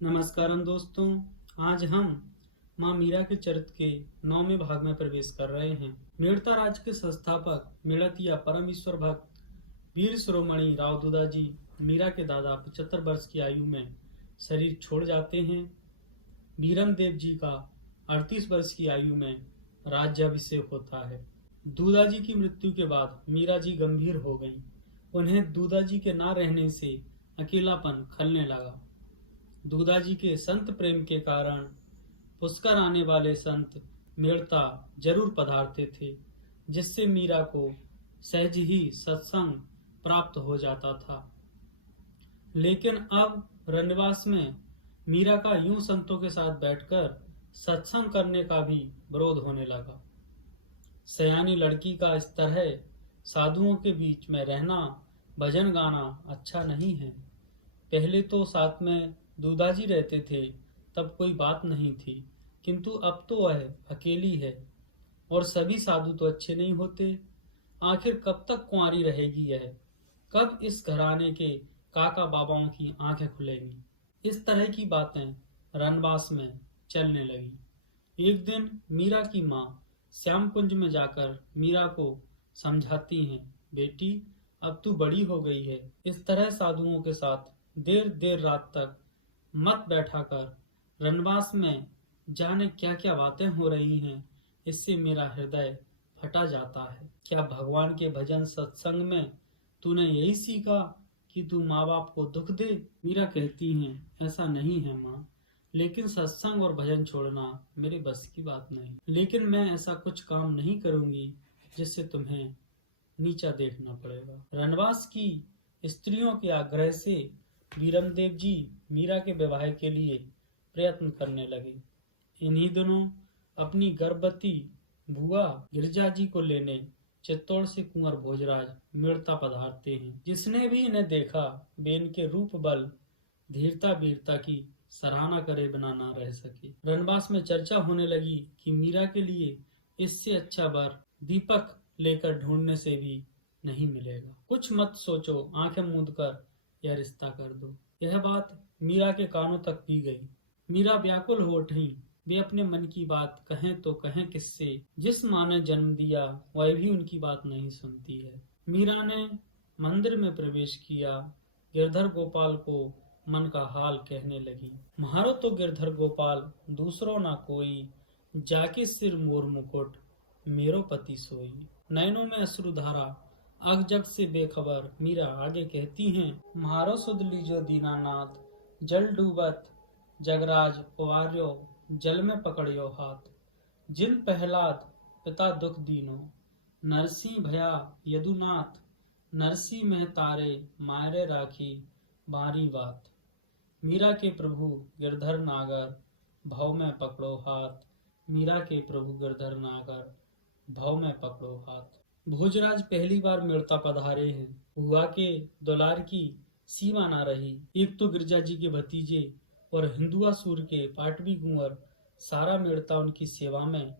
नमस्कारम दोस्तों। आज हम माँ मीरा के चरित्र के 9वें भाग में प्रवेश कर रहे हैं। मेड़ता राज्य के संस्थापक मेड़तिया परम ईश्वर भक्त वीर शिरोमणि राव दुदाजी मीरा के दादा 75 वर्ष की आयु में शरीर छोड़ जाते हैं। बीरम देव जी का 38 वर्ष की आयु में राज्याभिषेक होता है। दूदाजी की मृत्यु के बाद मीरा जी गंभीर हो गईं। उन्हें दूदाजी के ना रहने से अकेलापन खलने लगा। दूदाजी के संत प्रेम के कारण पुष्कर आने वाले संत मेड़ता जरूर पधारते थे, जिससे मीरा को सहज ही सत्संग प्राप्त हो जाता था। लेकिन अब रनिवास में मीरा का यूं संतों के साथ बैठकर सत्संग करने का भी विरोध होने लगा। सयानी लड़की का इस तरह साधुओं के बीच में रहना, भजन गाना अच्छा नहीं है। पहले तो साथ में दूदाजी रहते थे, तब कोई बात नहीं थी, किंतु अब तो वह अकेली है और सभी साधु तो अच्छे नहीं होते। आखिर कब तक कुंवारी रहेगी यह? कब इस घराने के काका बाबाओं की आंखें खुलेंगी? इस तरह की बातें रनवास में चलने लगी। एक दिन मीरा की माँ श्याम कुंज में जाकर मीरा को समझाती हैं, बेटी अब तू बड़ी हो गई है, इस तरह साधुओं के साथ देर देर रात तक मत बैठा कर। रनवास में जाने क्या क्या बातें हो रही हैं, इससे मेरा हृदय फटा जाता है। क्या भगवान के भजन सत्संग में तूने यही सीखा कि तू माँ बाप को दुख दे? मीरा कहती हैं, ऐसा नहीं है माँ, लेकिन सत्संग और भजन छोड़ना मेरे बस की बात नहीं। लेकिन मैं ऐसा कुछ काम नहीं करूंगी जिससे तुम्हें नीचा देखना पड़ेगा। रनवास की स्त्रियों के आग्रह से वीरमदेव जी मीरा के विवाह के लिए प्रयत्न करने लगे। इन्हीं दिनों अपनी गर्भवती बुआ गिरजा जी को लेने चित्तौड़ से कुंवर भोजराज मेड़ता पधारते हैं। जिसने भी इन्हें देखा वे इनके रूप बल धीरता वीरता की सराहना करे बिना ना रह सके। रनवास में चर्चा होने लगी कि मीरा के लिए इससे अच्छा वर दीपक लेकर ढूंढने से भी नहीं मिलेगा। कुछ मत सोचो, आंखें मूंद कर यह रिश्ता कर दो। यह बात मीरा के कानों तक भी गई। मीरा व्याकुल हो उठी। वे अपने मन की बात कहें तो कहें किससे? जिस माँ ने जन्म दिया वह भी उनकी बात नहीं सुनती है। मीरा ने मंदिर में प्रवेश किया। गिरधर गोपाल को मन का हाल कहने लगी, म्हारो तो गिरधर गोपाल दूसरो ना कोई, जाके सिर मोर मुकुट मेरो पति सोई। नैनों में अश्रुधारा, अग जग से बेखबर मीरा आगे कहती हैं, म्हारो सुध लीजो दीनानाथ, जल डूबत जगराज पवार्यो, जल में पकड़ियो हाथ। जिन प्रहलाद पिता दुख दीनो, नरसिंह भया यदुनाथ, नरसी में तारे मायरे राखी बारी बात। मीरा के प्रभु गिरधर नागर, भव में पकड़ो हाथ। मीरा के प्रभु गिरधर नागर, भव में पकड़ो हाथ। भोजराज पहली बार मेड़ता पधारे हैं। हुआ के दुलार की सीमा ना रही। एक तो गिरजा जी के भतीजे और हिंदुआसुर के पाटवी कुंवर सारा मेड़ता उनकी सेवा में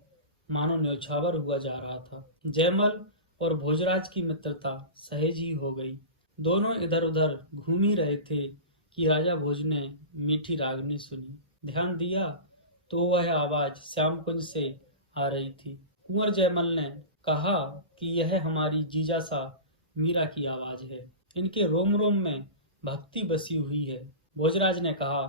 मानो न्यौछावर हुआ जा रहा था। जयमल और भोजराज की मित्रता सहज ही हो गई। दोनों इधर उधर घूम ही रहे थे कि राजा भोज ने मीठी रागनी सुनी। ध्यान दिया तो वह आवाज श्याम कुंज से आ रही थी। कुंवर जयमल ने कहा कि यह हमारी जीजा सा मीरा की आवाज है, इनके रोम रोम में भक्ति बसी हुई है। भोजराज ने कहा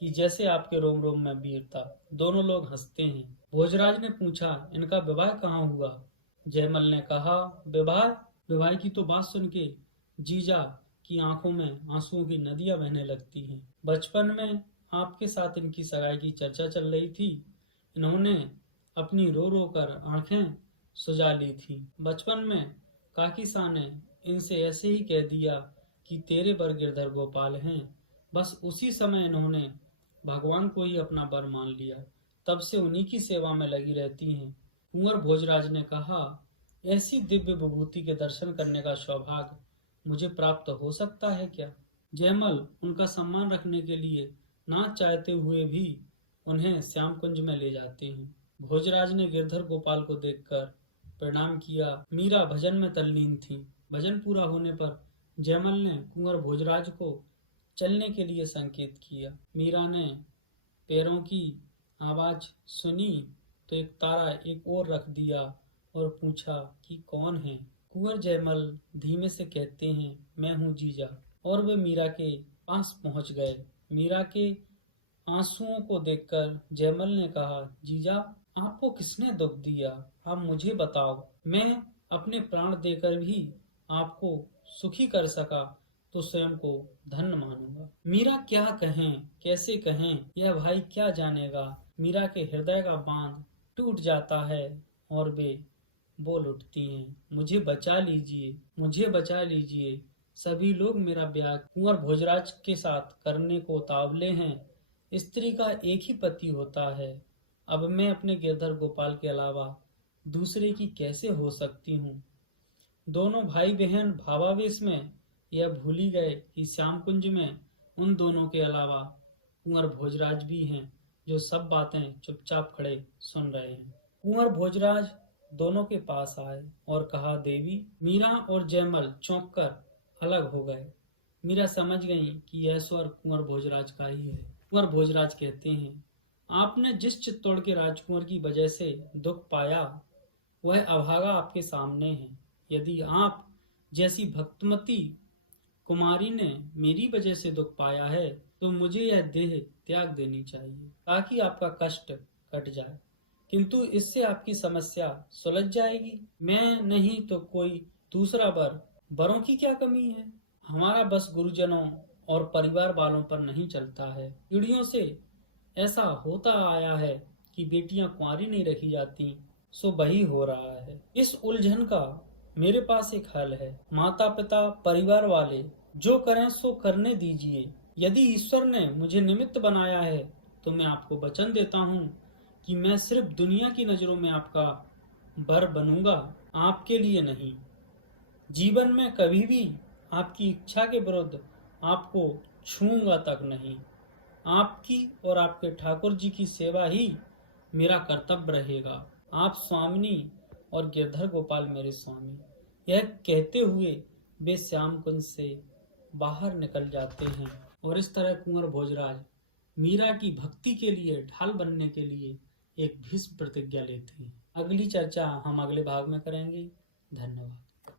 कि जैसे आपके रोम रोम में वीरता। दोनों लोग हंसते हैं। भोजराज ने पूछा, इनका विवाह कहाँ हुआ? जयमल ने कहा, विवाह की तो बात सुन के जीजा की आंखों में आंसुओं की नदियां बहने लगती हैं। बचपन में आपके साथ इनकी सगाई की चर्चा चल रही थी। इन्होंने अपनी रो रो कर आंखें सुझा ली थी। बचपन में काकी सा ने इनसे ऐसे ही कह दिया कि तेरे बर गिरधर गोपाल हैं। बस उसी समय इन्होंने भगवान को ही अपना बर मान लिया। तब से उन्हीं की सेवा में लगी रहती हैं। कुंवर भोजराज ने कहा, ऐसी दिव्य विभूति के दर्शन करने का सौभाग्य मुझे प्राप्त हो सकता है क्या? जयमल उनका सम्मान रखने के लिए ना चाहते हुए भी उन्हें श्याम कुंज में ले जाते हैं। भोजराज ने गिरधर गोपाल को देखकर प्रणाम किया। मीरा भजन में तल्लीन थी। भजन पूरा होने पर जयमल ने कुंवर भोजराज को चलने के लिए संकेत किया। मीरा ने पैरों की आवाज सुनी तो एक तारा एक ओर रख दिया और पूछा कि कौन है। कुंवर जयमल धीमे से कहते हैं, मैं हूँ जीजा। और वे मीरा के पास पहुंच गए। मीरा के आंसुओं को देखकर जयमल ने कहा, जीजा, आपको किसने दुख दिया? आप मुझे बताओ। मैं अपने प्राण देकर भी आपको सुखी कर सका तो स्वयं को धन्य मानूंगा। मीरा क्या कहें, कैसे कहें, यह भाई क्या जानेगा। मीरा के हृदय का बांध टूट जाता है और वे बोल उठती हैं, मुझे बचा लीजिए, मुझे बचा लीजिए। सभी लोग मेरा ब्याह कुंवर भोजराज के साथ करने को तावले हैं। स्त्री का एक ही पति होता है। अब मैं अपने गिरधर गोपाल के अलावा दूसरे की कैसे हो सकती हूँ। दोनों भाई बहन भावावेश में यह भूल ही गए कि श्याम कुंज में उन दोनों के अलावा कुंवर भोजराज भी हैं, जो सब बातें चुपचाप खड़े सुन रहे हैं। कुंवर भोजराज दोनों के पास आए और कहा, देवी। मीरा और जयमल चौंक कर अलग हो गए। मीरा समझ गई कि यह स्वर कुंवर भोजराज का ही है। कुंवर भोजराज कहते हैं, आपने जिस चित्तौड़ के राजकुंवर की वजह से दुख पाया वह अभागा आपके सामने है। यदि आप जैसी भक्तमती कुमारी ने मेरी वजह से दुख पाया है तो मुझे यह देह त्याग देनी चाहिए ताकि आपका कष्ट कट जाए, किंतु इससे आपकी समस्या सुलझ जाएगी। मैं नहीं तो कोई दूसरा वर। वरों की क्या कमी है? हमारा बस गुरुजनों और परिवार वालों पर नहीं चलता है। पीढ़ियों से ऐसा होता आया है कि बेटियां कुंवारी नहीं रखी जाती, सो वही हो रहा है। इस उलझन का मेरे पास एक हल है। माता पिता परिवार वाले जो करें सो करने दीजिए। यदि ईश्वर ने मुझे निमित्त बनाया है तो मैं आपको वचन देता हूँ कि मैं सिर्फ दुनिया की नजरों में आपका वर बनूंगा, आपके लिए नहीं। जीवन में कभी भी आपकी इच्छा के विरुद्ध आपको छूऊंगा तक नहीं। आपकी और आपके ठाकुर जी की सेवा ही मेरा कर्तव्य रहेगा। आप स्वामिनी और गिरधर गोपाल मेरे स्वामी। यह कहते हुए वे श्याम कुंज से बाहर निकल जाते हैं और इस तरह कुंवर भोजराज मीरा की भक्ति के लिए ढाल बनने के लिए एक भीष्म प्रतिज्ञा लेते हैं। अगली चर्चा हम अगले भाग में करेंगे। धन्यवाद।